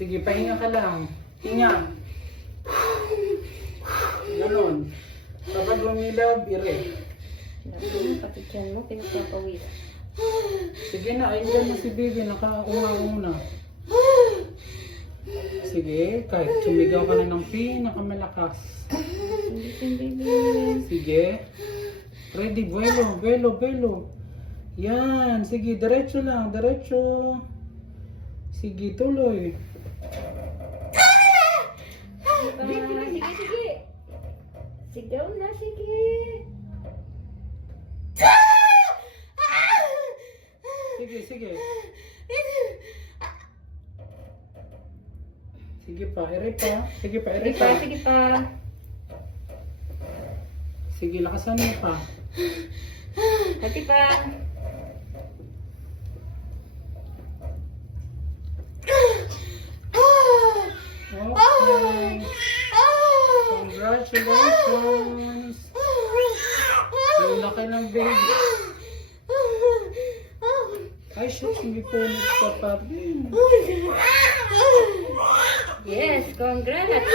Sige, pahinga ka lang. Hinga. Ganon. Kapag lumilaw, ire. Naku, pati dyan mo, pinagpapawis. Sige na, ayun dyan mo si baby. Nakaunga-una. Sige, kahit sumigaw ka na ng pinakamalakas. Hindi, baby. Sige. Ready, buelo, buelo, buelo. Yan, sige, diretso lang, diretso. Sige, tuloy. Sige, sige. Sigaw na, sige. Sige, sige. Sige pa, ere pa. Sige pa, ere Sige pa. pa, sige pa. Sige, lakasan mo pa. Pati pa. Okay. Congratulations. Ang laki ng baby. Ay, shit, hindi po nagpapabi. Yes, congrats.